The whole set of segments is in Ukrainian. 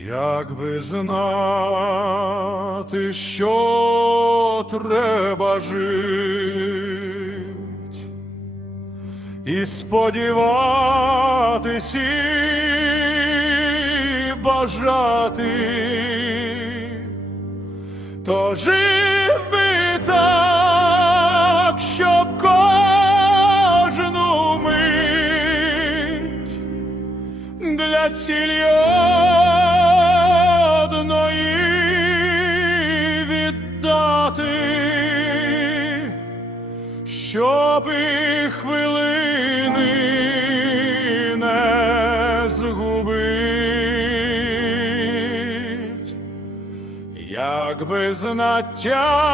Якби знати, що треба жить, і сподіватись, і бажати, то жив би так, щоб кожну мить для цілі щоб і хвилини не згубить, якби знаття,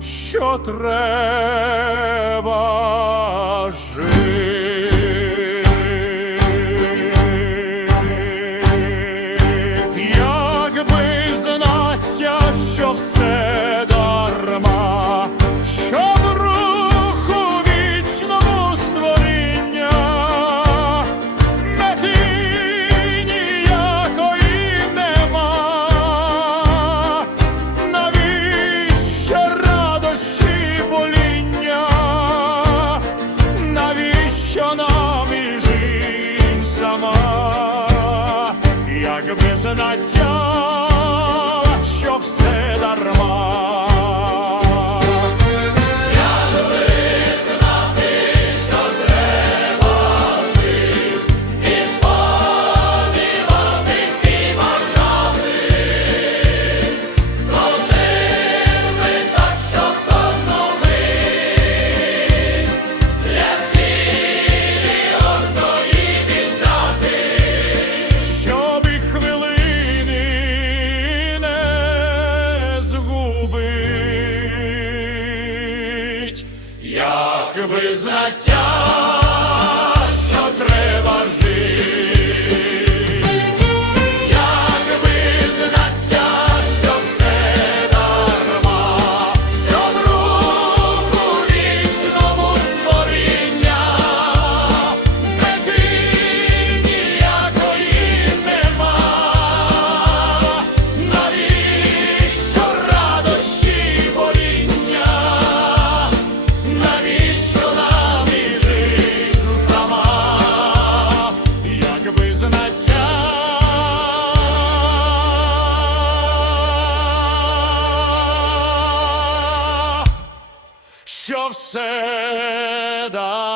що треба якби знаття, що все дарма. знак визнаття. що все да.